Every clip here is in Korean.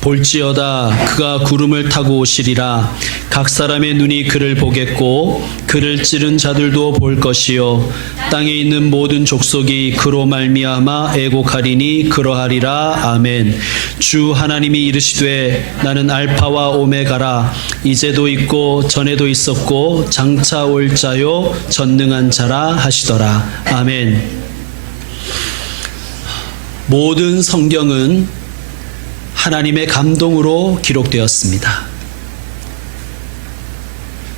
볼지어다 그가 구름을 타고 오시리라. 각 사람의 눈이 그를 보겠고 그를 찌른 자들도 볼 것이요 땅에 있는 모든 족속이 그로 말미암아 애곡하리니 그러하리라. 아멘. 주 하나님이 이르시되 나는 알파와 오메가라. 이제도 있고 전에도 있었고 장차 올 자요 전능한 자라 하시더라. 아멘. 모든 성경은 하나님의 감동으로 기록되었습니다.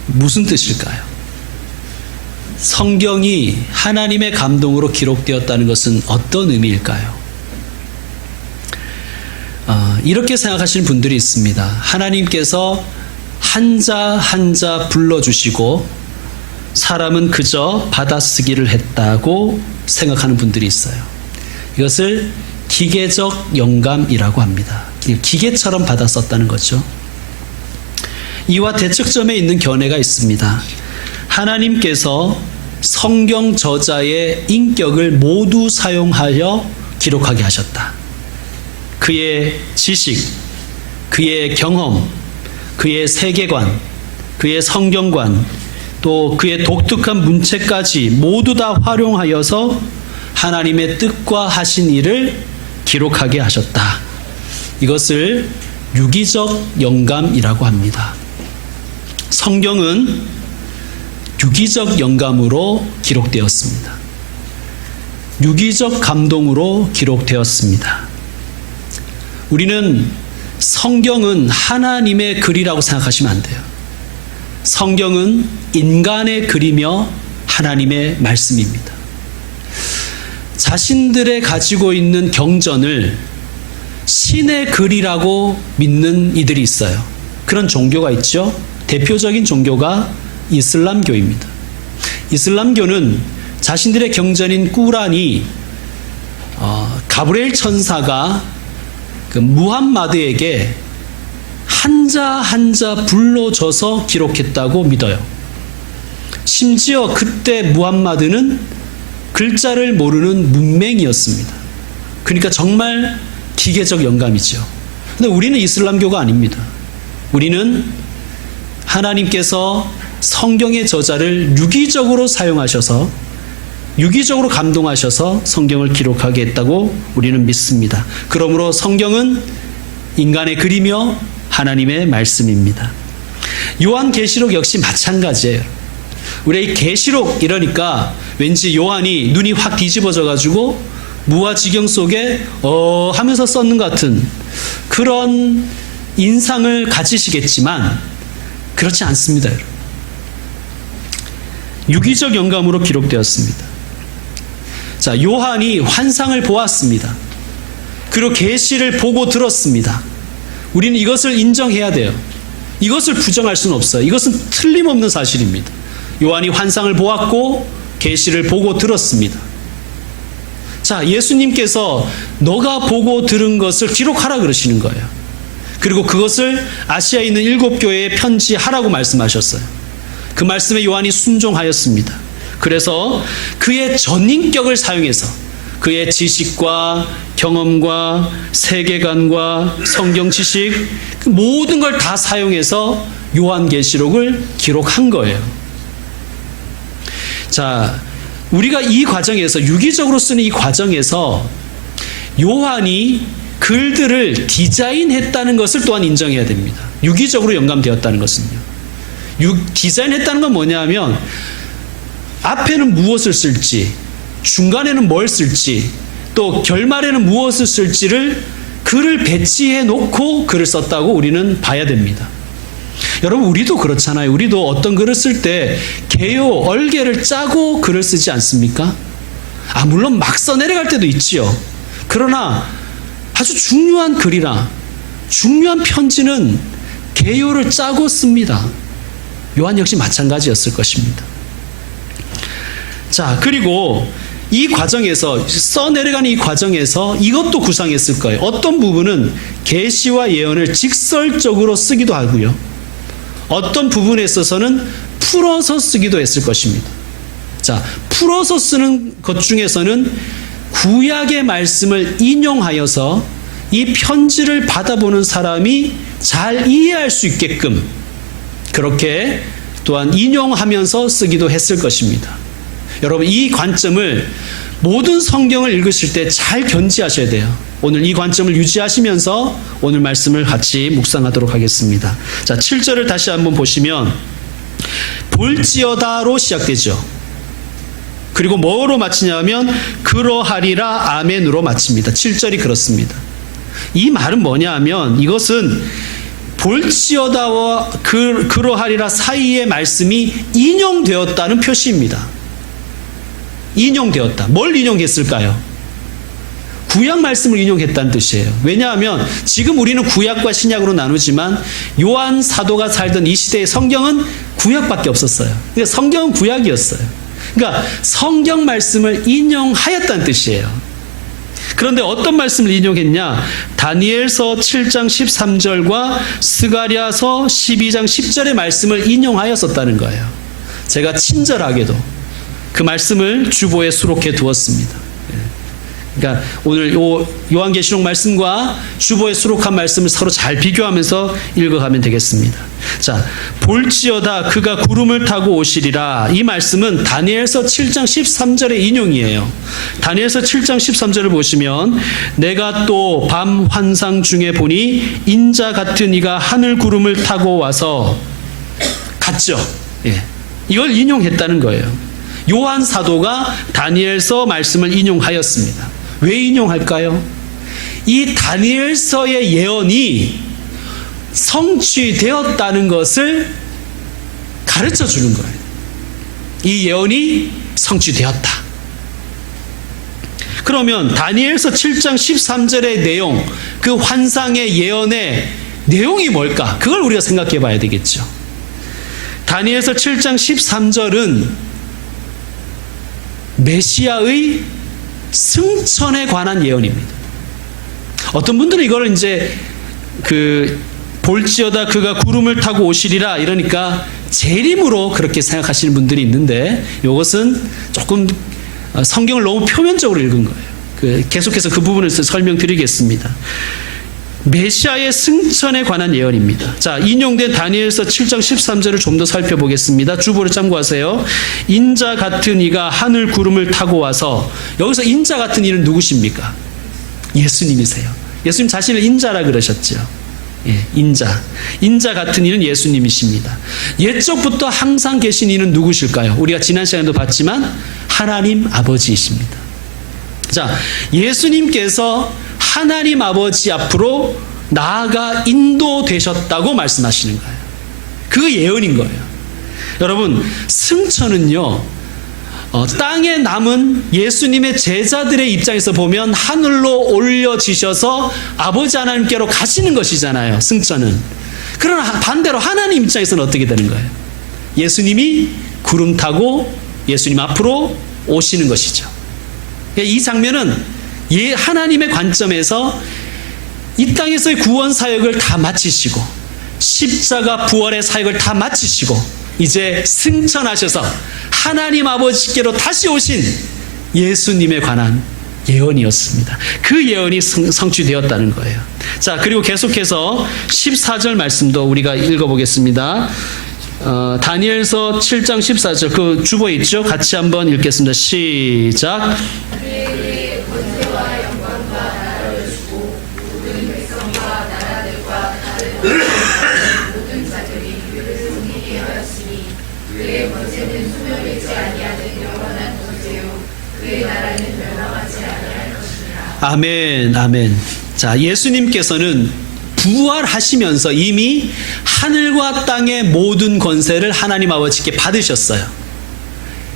무슨 뜻일까요? 성경이 하나님의 감동으로 기록되었다는 것은 어떤 의미일까요? 이렇게 생각하시는 분들이 있습니다. 하나님께서 한자 한자 불러주시고 사람은 그저 받아쓰기를 했다고 생각하는 분들이 있어요. 이것을 기계적 영감이라고 합니다. 기계처럼 받아 썼다는 거죠. 이와 대척점에 있는 견해가 있습니다. 하나님께서 성경 저자의 인격을 모두 사용하여 기록하게 하셨다. 그의 지식, 그의 경험, 그의 세계관, 그의 성경관, 또 그의 독특한 문체까지 모두 다 활용하여서 하나님의 뜻과 하신 일을 기록하게 하셨다. 이것을 유기적 영감이라고 합니다. 성경은 유기적 영감으로 기록되었습니다. 유기적 감동으로 기록되었습니다. 우리는 성경은 하나님의 글이라고 생각하시면 안 돼요. 성경은 인간의 글이며 하나님의 말씀입니다. 자신들의 가지고 있는 경전을 신의 글이라고 믿는 이들이 있어요. 그런 종교가 있죠. 대표적인 종교가 이슬람교입니다. 이슬람교는 자신들의 경전인 꾸란이 가브리엘 천사가 그 무함마드에게 한자 한자 불러줘서 기록했다고 믿어요. 심지어 그때 무함마드는 글자를 모르는 문맹이었습니다. 그러니까 정말 기계적 영감이죠. 근데 우리는 이슬람교가 아닙니다. 우리는 하나님께서 성경의 저자를 유기적으로 사용하셔서 유기적으로 감동하셔서 성경을 기록하게 했다고 우리는 믿습니다. 그러므로 성경은 인간의 글이며 하나님의 말씀입니다. 요한계시록 역시 마찬가지예요. 우리 이 계시록 이러니까 왠지 요한이 눈이 확 뒤집어져 가지고 무아지경 속에 하면서 썼는 것 같은 그런 인상을 가지시겠지만 그렇지 않습니다. 여러분. 유기적 영감으로 기록되었습니다. 자, 요한이 환상을 보았습니다. 그리고 계시를 보고 들었습니다. 우리는 이것을 인정해야 돼요. 이것을 부정할 수는 없어요. 이것은 틀림없는 사실입니다. 요한이 환상을 보았고 계시를 보고 들었습니다. 자, 예수님께서 너가 보고 들은 것을 기록하라 그러시는 거예요. 그리고 그것을 아시아에 있는 7교회에 편지하라고 말씀하셨어요. 그 말씀에 요한이 순종하였습니다. 그래서 그의 전인격을 사용해서 그의 지식과 경험과 세계관과 성경 지식 그 모든 걸 다 사용해서 요한계시록을 기록한 거예요. 자, 우리가 이 과정에서 유기적으로 쓰는 이 과정에서 요한이 글들을 디자인했다는 것을 또한 인정해야 됩니다. 유기적으로 영감되었다는 것은요. 디자인했다는 건 뭐냐면 앞에는 무엇을 쓸지, 중간에는 뭘 쓸지, 또 결말에는 무엇을 쓸지를 글을 배치해 놓고 글을 썼다고 우리는 봐야 됩니다. 여러분, 우리도 그렇잖아요. 우리도 어떤 글을 쓸 때 개요, 얼개를 짜고 글을 쓰지 않습니까? 물론 막 써내려갈 때도 있지요. 그러나 아주 중요한 글이나 중요한 편지는 개요를 짜고 씁니다. 요한 역시 마찬가지였을 것입니다. 자, 그리고 이 과정에서 써내려가는 이 과정에서 이것도 구상했을 거예요. 어떤 부분은 계시와 예언을 직설적으로 쓰기도 하고요. 어떤 부분에 있어서는 풀어서 쓰기도 했을 것입니다. 자, 풀어서 쓰는 것 중에서는 구약의 말씀을 인용하여서 이 편지를 받아보는 사람이 잘 이해할 수 있게끔 그렇게 또한 인용하면서 쓰기도 했을 것입니다. 여러분, 이 관점을 모든 성경을 읽으실 때 잘 견지하셔야 돼요. 오늘 이 관점을 유지하시면서 오늘 말씀을 같이 묵상하도록 하겠습니다. 자, 7절을 다시 한번 보시면 볼지어다로 시작되죠. 그리고 뭐로 마치냐면 그러하리라 아멘으로 마칩니다. 7절이 그렇습니다. 이 말은 뭐냐 하면 이것은 볼지어다와 그러하리라 사이의 말씀이 인용되었다는 표시입니다. 인용되었다. 뭘 인용했을까요? 구약 말씀을 인용했다는 뜻이에요. 왜냐하면 지금 우리는 구약과 신약으로 나누지만 요한 사도가 살던 이 시대의 성경은 구약밖에 없었어요. 그러니까 성경은 구약이었어요. 그러니까 성경 말씀을 인용하였다는 뜻이에요. 그런데 어떤 말씀을 인용했냐? 다니엘서 7장 13절과 스가랴서 12장 10절의 말씀을 인용하였었다는 거예요. 제가 친절하게도 그 말씀을 주보에 수록해 두었습니다. 그러니까 오늘 요한계시록 말씀과 주보에 수록한 말씀을 서로 잘 비교하면서 읽어가면 되겠습니다. 자, 볼지어다 그가 구름을 타고 오시리라. 이 말씀은 다니엘서 7장 13절의 인용이에요. 다니엘서 7장 13절을 보시면 내가 또 밤 환상 중에 보니 인자 같은 이가 하늘 구름을 타고 와서 갔죠. 예. 이걸 인용했다는 거예요. 요한 사도가 다니엘서 말씀을 인용하였습니다. 왜 인용할까요? 이 다니엘서의 예언이 성취되었다는 것을 가르쳐 주는 거예요. 이 예언이 성취되었다. 그러면 다니엘서 7장 13절의 내용, 그 환상의 예언의 내용이 뭘까? 그걸 우리가 생각해 봐야 되겠죠. 다니엘서 7장 13절은 메시아의 승천에 관한 예언입니다. 어떤 분들은 이거를 이제 볼지어다 그가 구름을 타고 오시리라 이러니까 재림으로 그렇게 생각하시는 분들이 있는데 이것은 조금 성경을 너무 표면적으로 읽은 거예요. 계속해서 그 부분을 설명드리겠습니다. 메시아의 승천에 관한 예언입니다. 자, 인용된 다니엘서 7장 13절을 좀 더 살펴보겠습니다. 주보를 참고하세요. 인자 같은 이가 하늘 구름을 타고 와서, 여기서 인자 같은 이는 누구십니까? 예수님이세요. 예수님 자신을 인자라 그러셨죠. 예, 인자 같은 이는 예수님이십니다. 옛적부터 항상 계신 이는 누구실까요? 우리가 지난 시간에도 봤지만 하나님 아버지이십니다. 자, 예수님께서 하나님 아버지 앞으로 나아가 인도되셨다고 말씀하시는 거예요. 그 예언인 거예요. 여러분, 승천은요, 땅에 남은 예수님의 제자들의 입장에서 보면 하늘로 올려지셔서 아버지 하나님께로 가시는 것이잖아요. 승천은. 그러나 반대로 하나님 입장에서는 어떻게 되는 거예요? 예수님이 구름 타고 예수님 앞으로 오시는 것이죠. 이 장면은 하나님의 관점에서 이 땅에서의 구원 사역을 다 마치시고 십자가 부활의 사역을 다 마치시고 이제 승천하셔서 하나님 아버지께로 다시 오신 예수님에 관한 예언이었습니다. 그 예언이 성취되었다는 거예요. 자, 그리고 계속해서 14절 말씀도 우리가 읽어보겠습니다. 다니엘서 7장 14절 그 주보에 있죠? 같이 한번 읽겠습니다. 시작. 아멘, 아멘. 자, 예수님께서는 부활하시면서 이미 하늘과 땅의 모든 권세를 하나님 아버지께 받으셨어요.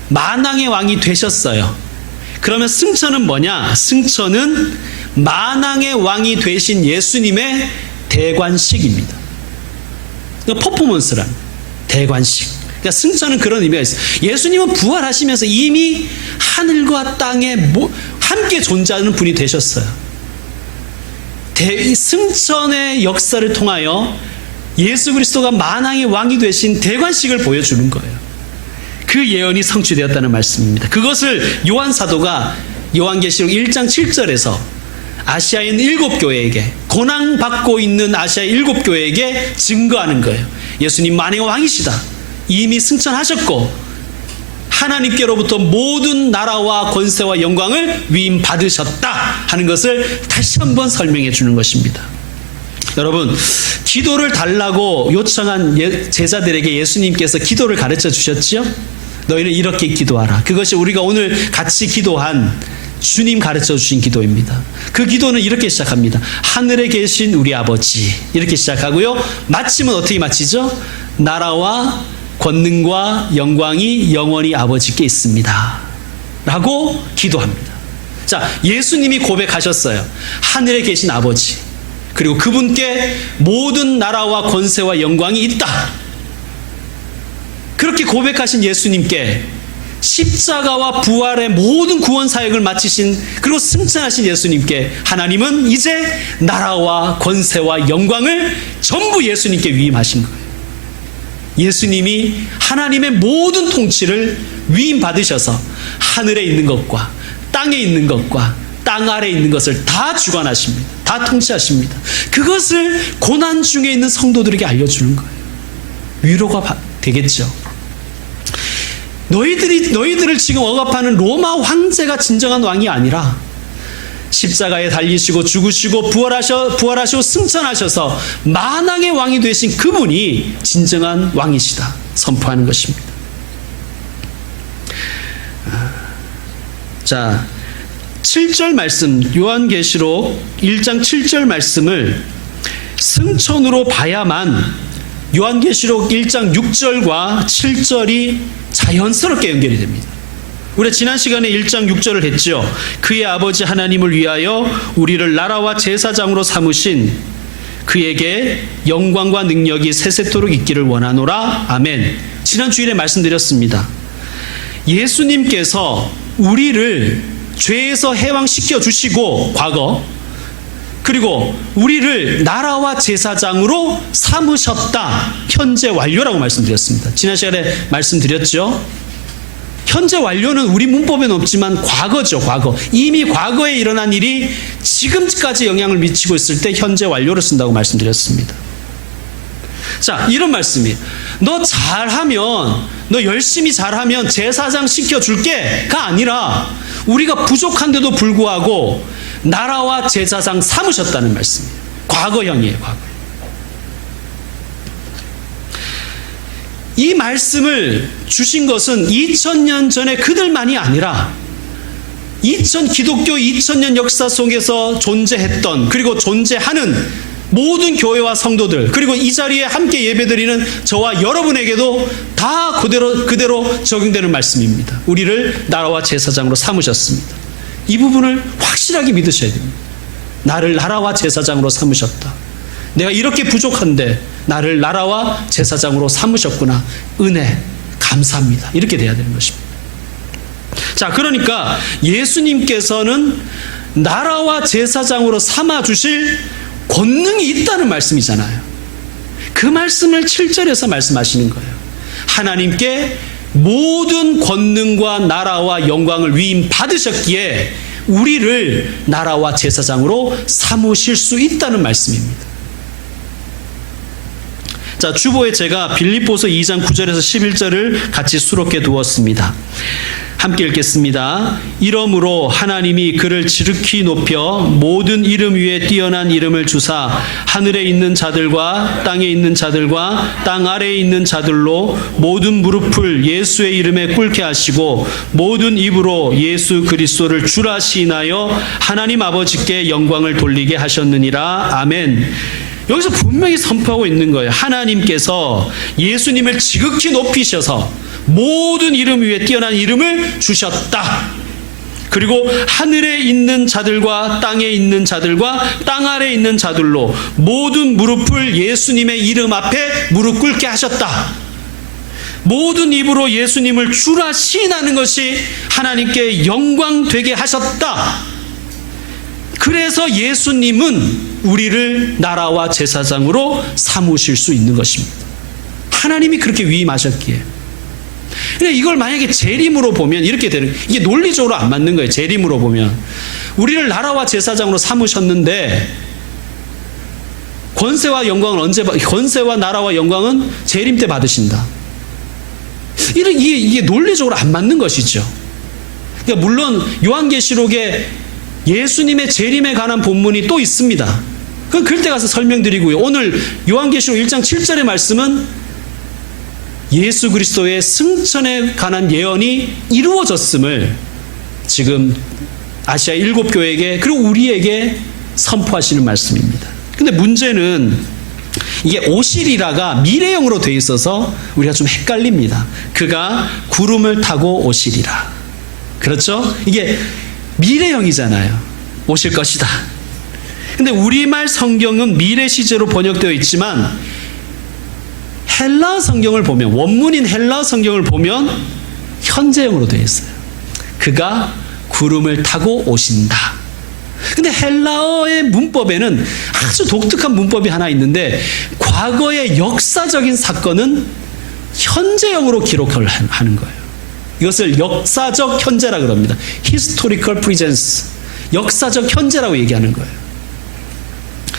만왕의 왕이 되셨어요. 그러면 승천은 뭐냐? 승천은 만왕의 왕이 되신 예수님의 대관식입니다. 퍼포먼스란 대관식. 그러니까 승천은 그런 의미가 있어요. 예수님은 부활하시면서 이미 하늘과 땅에 함께 존재하는 분이 되셨어요. 승천의 역사를 통하여 예수 그리스도가 만왕의 왕이 되신 대관식을 보여주는 거예요. 그 예언이 성취되었다는 말씀입니다. 그것을 요한 사도가 요한계시록 1장 7절에서 아시아에 있는 7교회에게, 고난받고 있는 아시아 7교회에게 증거하는 거예요. 예수님 만왕의 왕이시다. 이미 승천하셨고 하나님께로부터 모든 나라와 권세와 영광을 위임받으셨다 하는 것을 다시 한번 설명해 주는 것입니다. 여러분, 기도를 달라고 요청한 제자들에게 예수님께서 기도를 가르쳐 주셨지요? 너희는 이렇게 기도하라. 그것이 우리가 오늘 같이 기도한 주님 가르쳐 주신 기도입니다. 그 기도는 이렇게 시작합니다. 하늘에 계신 우리 아버지, 이렇게 시작하고요. 마침은 어떻게 마치죠? 나라와 권능과 영광이 영원히 아버지께 있습니다 라고 기도합니다. 자, 예수님이 고백하셨어요. 하늘에 계신 아버지, 그리고 그분께 모든 나라와 권세와 영광이 있다. 그렇게 고백하신 예수님께 십자가와 부활의 모든 구원 사역을 마치신, 그리고 승천하신 예수님께 하나님은 이제 나라와 권세와 영광을 전부 예수님께 위임하신 거예요. 예수님이 하나님의 모든 통치를 위임받으셔서 하늘에 있는 것과 땅에 있는 것과 땅 아래에 있는 것을 다 주관하십니다. 다 통치하십니다. 그것을 고난 중에 있는 성도들에게 알려주는 거예요. 위로가 되겠죠. 너희들을 지금 억압하는 로마 황제가 진정한 왕이 아니라 십자가에 달리시고 죽으시고 부활하시고 승천하셔서 만왕의 왕이 되신 그분이 진정한 왕이시다 선포하는 것입니다. 자, 7절 말씀, 요한계시록 1장 7절 말씀을 승천으로 봐야만 요한계시록 1장 6절과 7절이 자연스럽게 연결이 됩니다. 우리가 지난 시간에 1장 6절을 했죠. 그의 아버지 하나님을 위하여 우리를 나라와 제사장으로 삼으신 그에게 영광과 능력이 세세토록 있기를 원하노라. 아멘. 지난 주일에 말씀드렸습니다. 예수님께서 우리를 죄에서 해방시켜 주시고 과거, 그리고 우리를 나라와 제사장으로 삼으셨다. 현재 완료라고 말씀드렸습니다. 지난 시간에 말씀드렸죠. 현재 완료는 우리 문법에는 없지만 과거죠. 과거. 이미 과거에 일어난 일이 지금까지 영향을 미치고 있을 때 현재 완료를 쓴다고 말씀드렸습니다. 자, 이런 말씀이에요. 너 잘하면, 너 열심히 잘하면 제사장 시켜줄게가 아니라 우리가 부족한데도 불구하고 나라와 제사장 삼으셨다는 말씀이에요. 과거형이에요. 과거. 이 말씀을 주신 것은 2000년 전에 그들만이 아니라 기독교 2000년 역사 속에서 존재했던, 그리고 존재하는 모든 교회와 성도들, 그리고 이 자리에 함께 예배드리는 저와 여러분에게도 다 그대로 적용되는 말씀입니다. 우리를 나라와 제사장으로 삼으셨습니다. 이 부분을 확실하게 믿으셔야 됩니다. 나를 나라와 제사장으로 삼으셨다. 내가 이렇게 부족한데 나를 나라와 제사장으로 삼으셨구나. 은혜, 감사합니다. 이렇게 돼야 되는 것입니다. 자, 그러니까 예수님께서는 나라와 제사장으로 삼아주실 권능이 있다는 말씀이잖아요. 그 말씀을 7절에서 말씀하시는 거예요. 하나님께 모든 권능과 나라와 영광을 위임 받으셨기에 우리를 나라와 제사장으로 삼으실 수 있다는 말씀입니다. 자, 주보에 제가 빌립보서 2장 9절에서 11절을 같이 수록해 두었습니다. 함께 읽겠습니다. 이러므로 하나님이 그를 지극히 높여 모든 이름 위에 뛰어난 이름을 주사 하늘에 있는 자들과 땅에 있는 자들과 땅 아래에 있는 자들로 모든 무릎을 예수의 이름에 꿇게 하시고 모든 입으로 예수 그리스도를 주라 시인하여 하나님 아버지께 영광을 돌리게 하셨느니라. 아멘. 여기서 분명히 선포하고 있는 거예요. 하나님께서 예수님을 지극히 높이셔서 모든 이름 위에 뛰어난 이름을 주셨다. 그리고 하늘에 있는 자들과 땅에 있는 자들과 땅 아래에 있는 자들로 모든 무릎을 예수님의 이름 앞에 무릎 꿇게 하셨다. 모든 입으로 예수님을 주라 시인하는 것이 하나님께 영광 되게 하셨다. 그래서 예수님은 우리를 나라와 제사장으로 삼으실 수 있는 것입니다. 하나님이 그렇게 위임하셨기에. 근데 이걸 만약에 재림으로 보면 이렇게 되는, 이게 논리적으로 안 맞는 거예요. 재림으로 보면 우리를 나라와 제사장으로 삼으셨는데 권세와 나라와 영광은 재림 때 받으신다. 이게 논리적으로 안 맞는 것이죠. 그러니까 물론 요한계시록에 예수님의 재림에 관한 본문이 또 있습니다. 그건 그때 가서 설명드리고요. 오늘 요한계시록 1장 7절의 말씀은 예수 그리스도의 승천에 관한 예언이 이루어졌음을 지금 아시아 7교회에게 그리고 우리에게 선포하시는 말씀입니다. 근데 문제는 이게 오시리라가 미래형으로 되어 있어서 우리가 좀 헷갈립니다. 그가 구름을 타고 오시리라. 그렇죠? 이게 미래형이잖아요. 오실 것이다. 근데 우리말 성경은 미래 시제로 번역되어 있지만 헬라 성경을 보면, 원문인 헬라 성경을 보면 현재형으로 되어 있어요. 그가 구름을 타고 오신다. 근데 헬라어의 문법에는 아주 독특한 문법이 하나 있는데 과거의 역사적인 사건은 현재형으로 기록을 하는 거예요. 이것을 역사적 현재라 그럽니다. Historical presence. 역사적 현재라고 얘기하는 거예요.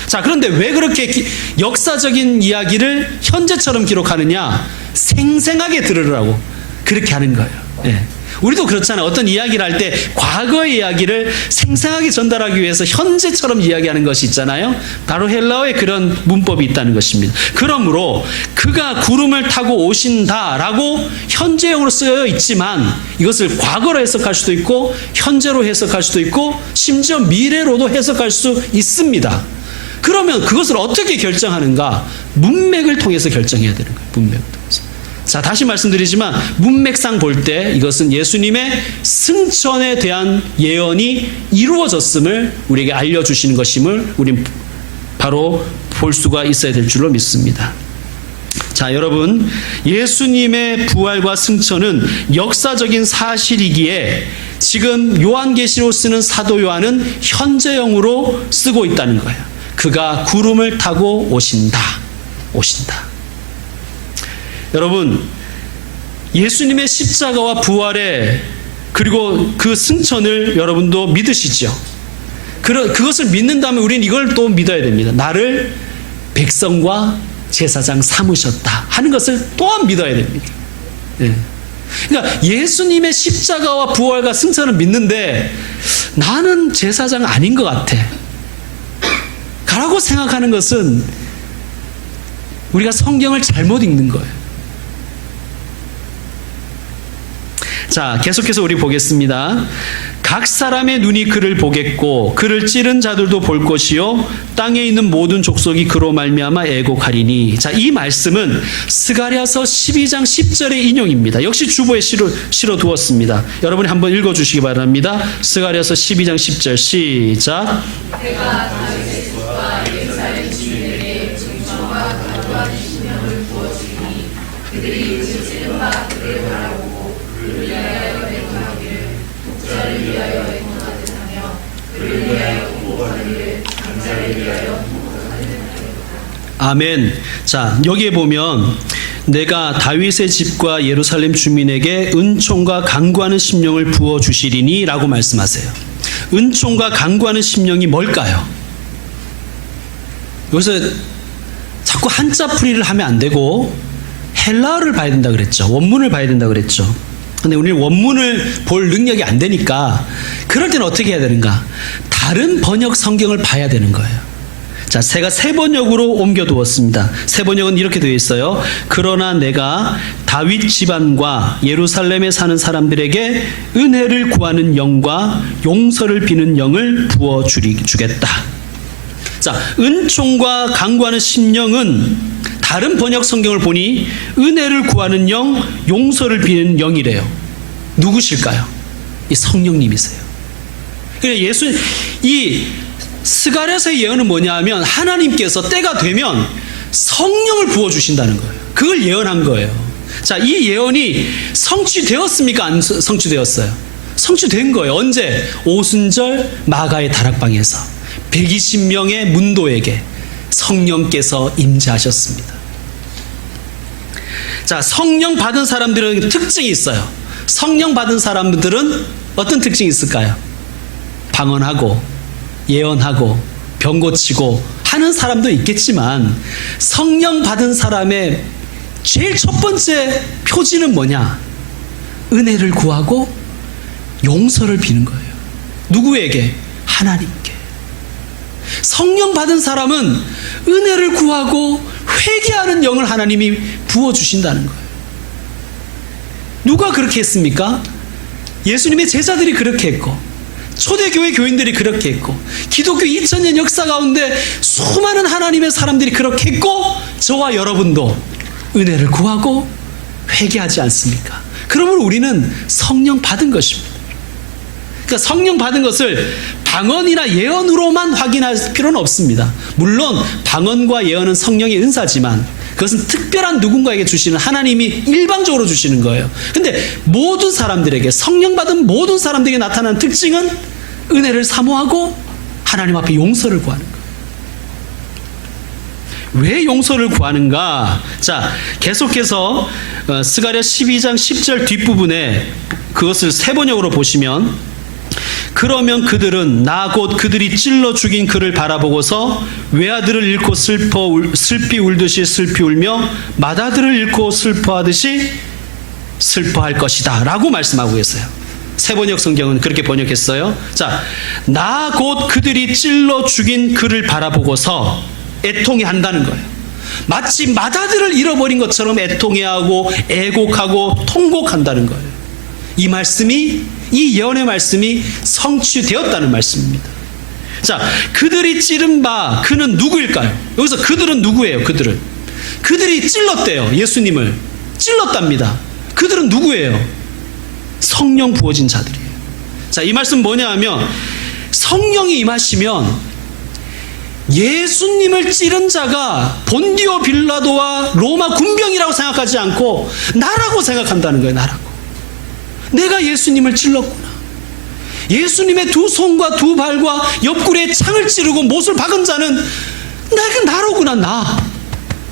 자, 그런데 왜 그렇게 역사적인 이야기를 현재처럼 기록하느냐? 생생하게 들으라고 그렇게 하는 거예요. 예. 우리도 그렇잖아요. 어떤 이야기를 할 때 과거의 이야기를 생생하게 전달하기 위해서 현재처럼 이야기하는 것이 있잖아요. 바로 헬라어에 그런 문법이 있다는 것입니다. 그러므로 그가 구름을 타고 오신다라고 현재형으로 쓰여 있지만 이것을 과거로 해석할 수도 있고 현재로 해석할 수도 있고 심지어 미래로도 해석할 수 있습니다. 그러면 그것을 어떻게 결정하는가? 문맥을 통해서 결정해야 되는 거예요. 문맥을 통해서. 자, 다시 말씀드리지만 문맥상 볼 때 이것은 예수님의 승천에 대한 예언이 이루어졌음을 우리에게 알려주시는 것임을 우린 바로 볼 수가 있어야 될 줄로 믿습니다. 자, 여러분, 예수님의 부활과 승천은 역사적인 사실이기에 지금 요한계시로 쓰는 사도 요한은 현재형으로 쓰고 있다는 거예요. 그가 구름을 타고 오신다. 여러분, 예수님의 십자가와 부활에 그리고 그 승천을 여러분도 믿으시죠? 그것을 믿는다면 우리는 이걸 또 믿어야 됩니다. 나를 백성과 제사장 삼으셨다 하는 것을 또한 믿어야 됩니다. 예. 그러니까 예수님의 십자가와 부활과 승천을 믿는데 나는 제사장 아닌 것 같아 라고 생각하는 것은 우리가 성경을 잘못 읽는 거예요. 자, 계속해서 우리 보겠습니다. 각 사람의 눈이 그를 보겠고 그를 찌른 자들도 볼 것이요 땅에 있는 모든 족속이 그로 말미암아 애곡하리니. 자, 이 말씀은 스가랴서 12장 10절의 인용입니다. 역시 주보에 실어 두었습니다. 여러분이 한번 읽어 주시기 바랍니다. 스가랴서 12장 10절 시작. 내가 다윗의 집과 예루살렘 주민에게 증거와 간구하는 신명을 부어주리니 그들이 찌른 바 그를 바라보고 그를 위하여 애통하기를 독자를 위하여 애통하듯하며 그를 위하여 통곡하기를 강자를 위하여 통곡하듯하며. 아멘. 자, 여기에 보면 내가 다윗의 집과 예루살렘 주민에게 은총과 간구하는 심령을 부어주시리니 라고 말씀하세요. 은총과 간구하는 심령이 뭘까요? 여기서 자꾸 한자풀이를 하면 안 되고 헬라어를 봐야 된다 그랬죠. 원문을 봐야 된다 그랬죠. 근데 우리는 원문을 볼 능력이 안 되니까 그럴 때는 어떻게 해야 되는가? 다른 번역 성경을 봐야 되는 거예요. 자, 제가 새 번역으로 옮겨두었습니다. 새 번역은 이렇게 되어 있어요. 그러나 내가 다윗 집안과 예루살렘에 사는 사람들에게 은혜를 구하는 영과 용서를 비는 영을 부어주겠다. 자, 은총과 간구하는 심령은 다른 번역 성경을 보니 은혜를 구하는 영, 용서를 비는 영이래요. 누구실까요? 이 성령님이세요. 그러니까 이 스가랴서의 예언은 뭐냐 하면 하나님께서 때가 되면 성령을 부어주신다는 거예요. 그걸 예언한 거예요. 자, 이 예언이 성취되었습니까? 안 성취되었어요? 성취된 거예요. 언제? 오순절 마가의 다락방에서 120명의 문도에게 성령께서 임재하셨습니다. 자, 성령 받은 사람들은 특징이 있어요. 성령 받은 사람들은 어떤 특징이 있을까요? 방언하고 예언하고 병 고치고 하는 사람도 있겠지만 성령 받은 사람의 제일 첫 번째 표지는 뭐냐? 은혜를 구하고 용서를 비는 거예요. 누구에게? 하나님께. 성령 받은 사람은 은혜를 구하고 회개하는 영을 하나님이 부어주신다는 거예요. 누가 그렇게 했습니까? 예수님의 제자들이 그렇게 했고, 초대교회 교인들이 그렇게 했고, 기독교 2000년 역사 가운데 수많은 하나님의 사람들이 그렇게 했고, 저와 여러분도 은혜를 구하고 회개하지 않습니까? 그러면 우리는 성령 받은 것입니다. 그러니까 성령 받은 것을 방언이나 예언으로만 확인할 필요는 없습니다. 물론 방언과 예언은 성령의 은사지만 그것은 특별한 누군가에게 주시는, 하나님이 일방적으로 주시는 거예요. 근데 모든 사람들에게, 성령 받은 모든 사람들에게 나타나는 특징은 은혜를 사모하고 하나님 앞에 용서를 구하는 거예요. 왜 용서를 구하는가? 자, 계속해서 스가랴 12장 10절 뒷부분에 그것을 세번역으로 보시면, 그러면 그들은 나 곧 그들이 찔러 죽인 그를 바라보고서 외아들을 잃고 슬피 울듯이 슬피 울며 맏아들을 잃고 슬퍼하듯이 슬퍼할 것이다 라고 말씀하고 계세요. 세번역 성경은 그렇게 번역했어요. 자, 나 곧 그들이 찔러 죽인 그를 바라보고서 애통해 한다는 거예요. 마치 맏아들을 잃어버린 것처럼 애통해하고 애곡하고 통곡한다는 거예요. 이 말씀이, 이 예언의 말씀이 성취되었다는 말씀입니다. 자, 그들이 찌른 바, 그는 누구일까요? 여기서 그들은 누구예요? 그들이 찔렀대요. 예수님을 찔렀답니다. 그들은 누구예요? 성령 부어진 자들이에요. 자, 이 말씀 뭐냐 하면, 성령이 임하시면 예수님을 찌른 자가 본디오 빌라도와 로마 군병이라고 생각하지 않고 나라고 생각한다는 거예요. 나라고. 내가 예수님을 찔렀구나. 예수님의 두 손과 두 발과 옆구리에 창을 찌르고 못을 박은 자는 내가 나로구나, 나.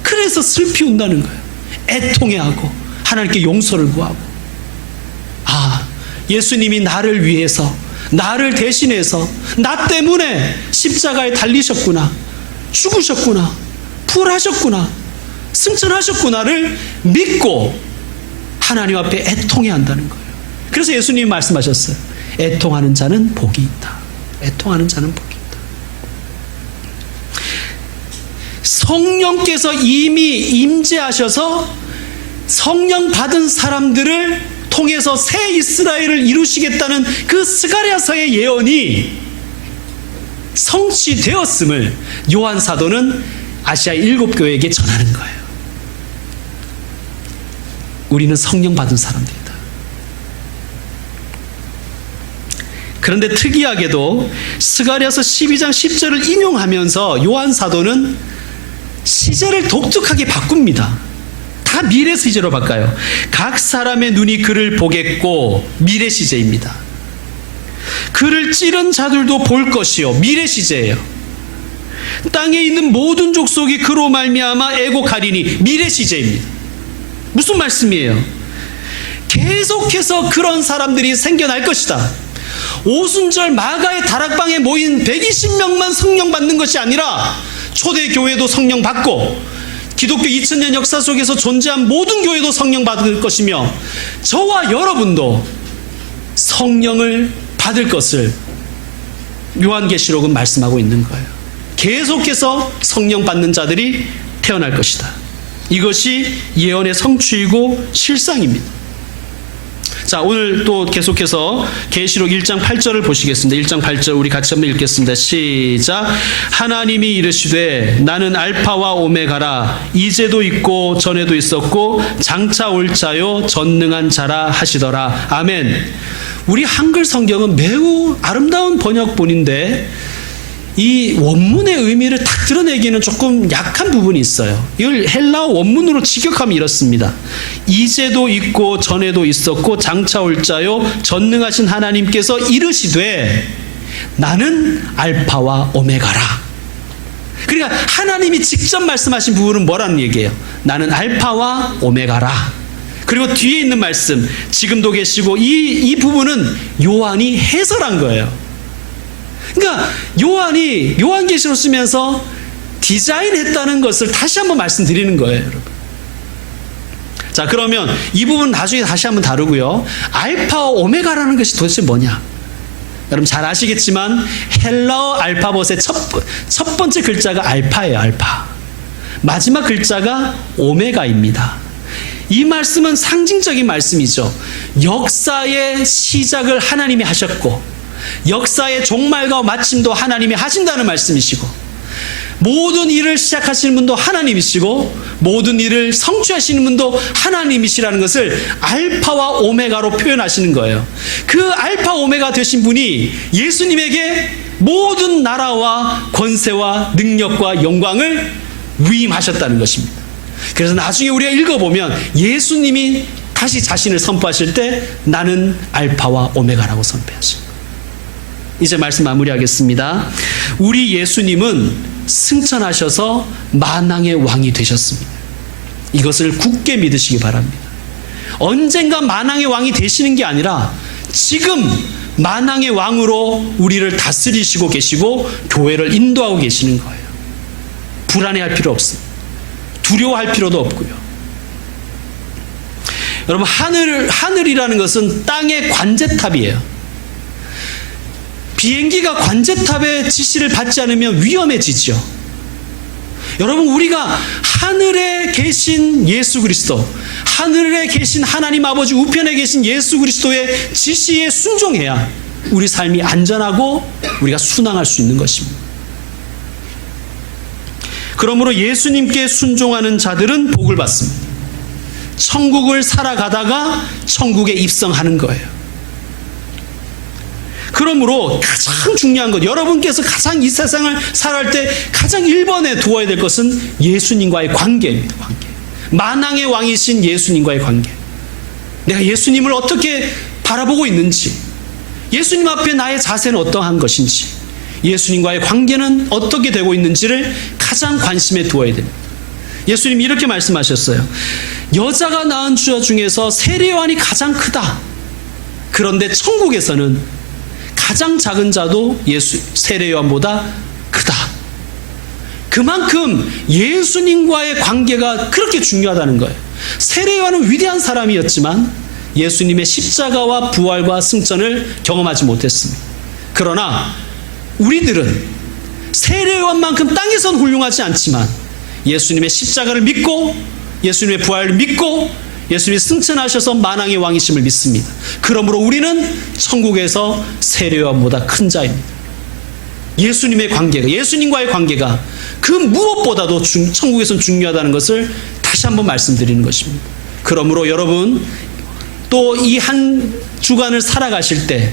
그래서 슬피 운다는 거예요. 애통해하고 하나님께 용서를 구하고, 아, 예수님이 나를 위해서, 나를 대신해서 나 때문에 십자가에 달리셨구나, 죽으셨구나, 부활하셨구나, 승천하셨구나를 믿고 하나님 앞에 애통해야 한다는 거예요. 그래서 예수님이 말씀하셨어요. 애통하는 자는 복이 있다. 애통하는 자는 복이 있다. 성령께서 이미 임재하셔서 성령 받은 사람들을 통해서 새 이스라엘을 이루시겠다는 그 스가랴서의 예언이 성취되었음을 요한 사도는 아시아 7교회에게 전하는 거예요. 우리는 성령 받은 사람들이다. 그런데 특이하게도 스가랴서 12장 10절을 인용하면서 요한 사도는 시제를 독특하게 바꿉니다. 다 미래 시제로 바꿔요. 각 사람의 눈이 그를 보겠고, 미래 시제입니다. 그를 찌른 자들도 볼 것이요, 미래 시제예요. 땅에 있는 모든 족속이 그로 말미암아 애곡하리니, 미래 시제입니다. 무슨 말씀이에요? 계속해서 그런 사람들이 생겨날 것이다. 오순절 마가의 다락방에 모인 120명만 성령 받는 것이 아니라 초대교회도 성령 받고 기독교 2000년 역사 속에서 존재한 모든 교회도 성령 받을 것이며 저와 여러분도 성령을 받을 것을 요한계시록은 말씀하고 있는 거예요. 계속해서 성령 받는 자들이 태어날 것이다. 이것이 예언의 성취이고 실상입니다. 자, 오늘 또 계속해서 계시록 1장 8절을 보시겠습니다. 1장 8절 우리 같이 한번 읽겠습니다. 시작. 하나님이 이르시되 나는 알파와 오메가라, 이제도 있고 전에도 있었고 장차 올 자요 전능한 자라 하시더라. 아멘. 우리 한글 성경은 매우 아름다운 번역본인데 이 원문의 의미를 딱 드러내기는 조금 약한 부분이 있어요. 이걸 헬라어 원문으로 직역하면 이렇습니다. 이제도 있고 전에도 있었고 장차 올 자요 전능하신 하나님께서 이르시되 나는 알파와 오메가라. 그러니까 하나님이 직접 말씀하신 부분은 뭐라는 얘기예요? 나는 알파와 오메가라. 그리고 뒤에 있는 말씀 지금도 계시고, 이 부분은 요한이 해설한 거예요. 그러니까 요한이 요한계시록 쓰면서 디자인했다는 것을 다시 한번 말씀드리는 거예요, 여러분. 자, 그러면 이 부분 나중에 다시 한번 다루고요. 알파와 오메가라는 것이 도대체 뭐냐? 여러분 잘 아시겠지만 헬라어 알파벳의 첫 번째 글자가 알파예요, 알파. 마지막 글자가 오메가입니다. 이 말씀은 상징적인 말씀이죠. 역사의 시작을 하나님이 하셨고 역사의 종말과 마침도 하나님이 하신다는 말씀이시고 모든 일을 시작하시는 분도 하나님이시고 모든 일을 성취하시는 분도 하나님이시라는 것을 알파와 오메가로 표현하시는 거예요. 그 알파 오메가 되신 분이 예수님에게 모든 나라와 권세와 능력과 영광을 위임하셨다는 것입니다. 그래서 나중에 우리가 읽어보면 예수님이 다시 자신을 선포하실 때 나는 알파와 오메가라고 선포하십니다. 이제 말씀 마무리하겠습니다. 우리 예수님은 승천하셔서 만왕의 왕이 되셨습니다. 이것을 굳게 믿으시기 바랍니다. 언젠가 만왕의 왕이 되시는 게 아니라 지금 만왕의 왕으로 우리를 다스리시고 계시고 교회를 인도하고 계시는 거예요. 불안해할 필요 없습니다. 두려워할 필요도 없고요. 여러분 하늘이라는 것은 땅의 관제탑이에요. 비행기가 관제탑의 지시를 받지 않으면 위험해지죠. 여러분 우리가 하늘에 계신 예수 그리스도, 하늘에 계신 하나님 아버지 우편에 계신 예수 그리스도의 지시에 순종해야 우리 삶이 안전하고 우리가 순항할 수 있는 것입니다. 그러므로 예수님께 순종하는 자들은 복을 받습니다. 천국을 살아가다가 천국에 입성하는 거예요. 그러므로 가장 중요한 것, 여러분께서 가장 이 세상을 살아갈 때 가장 1번에 두어야 될 것은 예수님과의 관계입니다. 관계. 만왕의 왕이신 예수님과의 관계. 내가 예수님을 어떻게 바라보고 있는지, 예수님 앞에 나의 자세는 어떠한 것인지, 예수님과의 관계는 어떻게 되고 있는지를 가장 관심에 두어야 됩니다. 예수님이 이렇게 말씀하셨어요. 여자가 낳은 주 중에서 세례요한이 가장 크다. 그런데 천국에서는 가장 작은 자도 세례요한보다 크다. 그만큼 예수님과의 관계가 그렇게 중요하다는 거예요. 세례요한은 위대한 사람이었지만 예수님의 십자가와 부활과 승천을 경험하지 못했습니다. 그러나 우리들은 세례요한만큼 땅에선 훌륭하지 않지만 예수님의 십자가를 믿고 예수님의 부활을 믿고 예수님이 승천하셔서 만왕의 왕이심을 믿습니다. 그러므로 우리는 천국에서 세례요한보다 큰 자입니다. 예수님의 관계가, 예수님과의 관계가 그 무엇보다도 천국에서는 중요하다는 것을 다시 한번 말씀드리는 것입니다. 그러므로 여러분 또 이 한 주간을 살아가실 때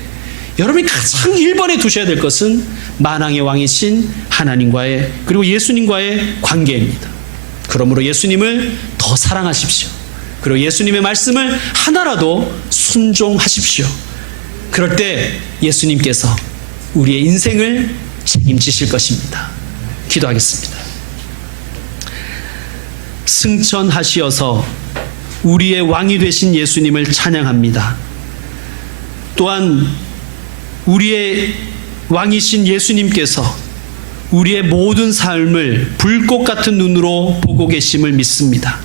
여러분이 가장 1번에 두셔야 될 것은 만왕의 왕이신 하나님과의 그리고 예수님과의 관계입니다. 그러므로 예수님을 더 사랑하십시오. 그리고 예수님의 말씀을 하나라도 순종하십시오. 그럴 때 예수님께서 우리의 인생을 책임지실 것입니다. 기도하겠습니다. 승천하시어서 우리의 왕이 되신 예수님을 찬양합니다. 또한 우리의 왕이신 예수님께서 우리의 모든 삶을 불꽃 같은 눈으로 보고 계심을 믿습니다.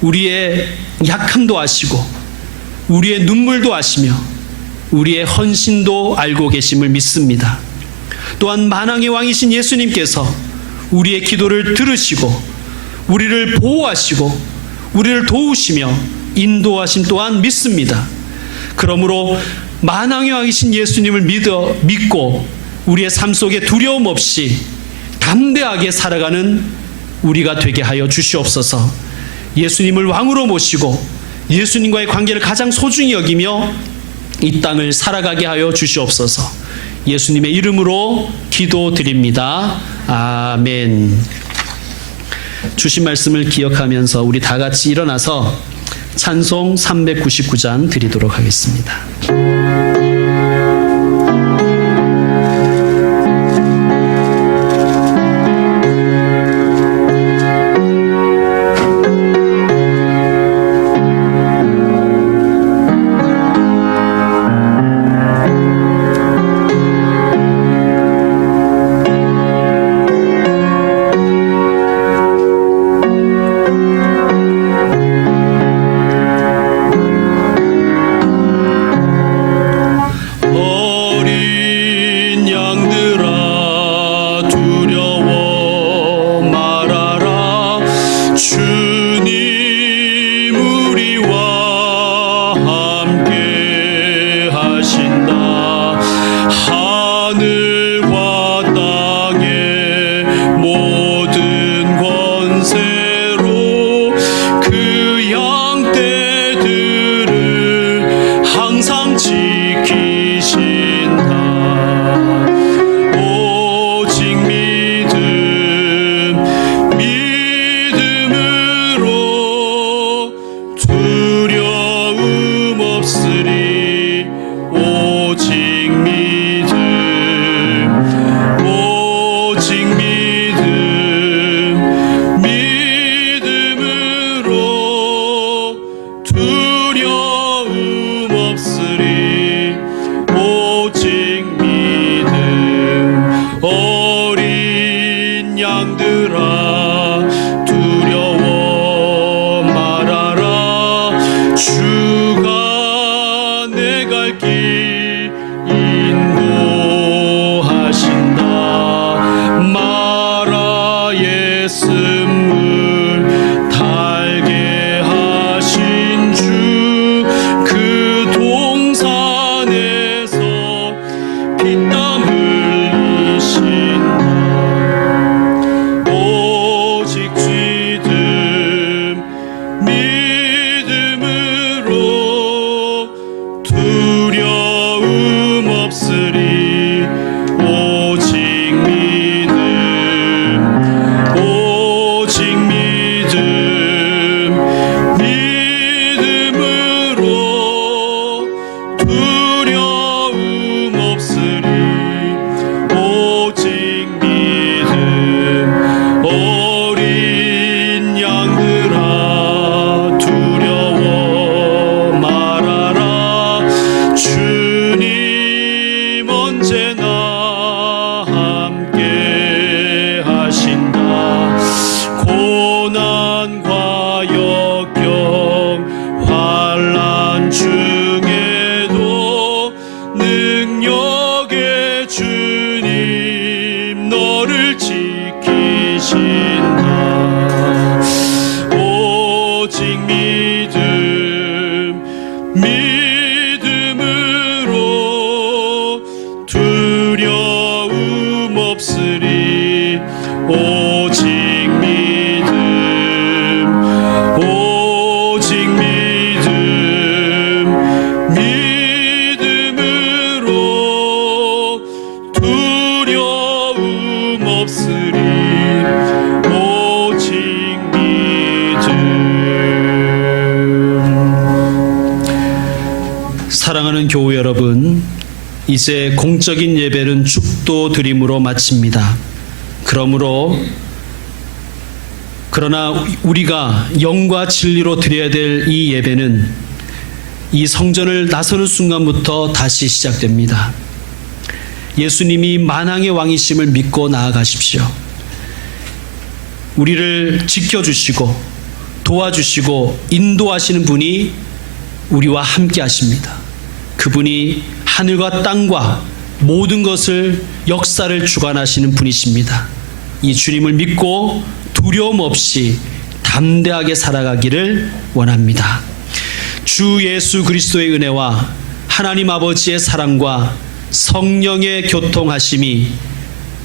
우리의 약함도 아시고 우리의 눈물도 아시며 우리의 헌신도 알고 계심을 믿습니다. 또한 만왕의 왕이신 예수님께서 우리의 기도를 들으시고 우리를 보호하시고 우리를 도우시며 인도하심 또한 믿습니다. 그러므로 만왕의 왕이신 예수님을 믿고 우리의 삶 속에 두려움 없이 담대하게 살아가는 우리가 되게 하여 주시옵소서. 예수님을 왕으로 모시고 예수님과의 관계를 가장 소중히 여기며 이 땅을 살아가게 하여 주시옵소서. 예수님의 이름으로 기도드립니다. 아멘. 주신 말씀을 기억하면서 우리 다 같이 일어나서 찬송 399장 드리도록 하겠습니다. 양들아 두려워 말아라. 주가 내 갈 길 인도하신다. 마라의 쓴물 달게 하신 주, 그 동산에서 피땀 흘리신다. 오직 믿음으로 두려움 없으리. 오직 믿음으로 두려움 없으리. 오직 믿음. 어린 양들아 두려워 말아라. 주님 언제나 함께 하신다. 고난과 역경 환난 중에도 능력의 주님 너를 지키신다. 오직 믿음으로 두려움 없으리. 오직 믿음으로 두려움 없으리. 오직 믿음. 사랑하는 교우 여러분, 이제 공적인 예배는 축도 드림으로 마칩니다. 그러나 우리가 영과 진리로 드려야 될 이 예배는 이 성전을 나서는 순간부터 다시 시작됩니다. 예수님이 만왕의 왕이심을 믿고 나아가십시오. 우리를 지켜주시고 도와주시고 인도하시는 분이 우리와 함께 하십니다. 그분이 하늘과 땅과 모든 것을, 역사를 주관하시는 분이십니다. 이 주님을 믿고 두려움 없이 담대하게 살아가기를 원합니다. 주 예수 그리스도의 은혜와 하나님 아버지의 사랑과 성령의 교통하심이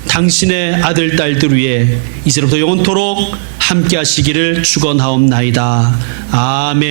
당신의 아들, 딸들 위해 이제부터 영원토록 함께 하시기를 축원하옵나이다. 아멘.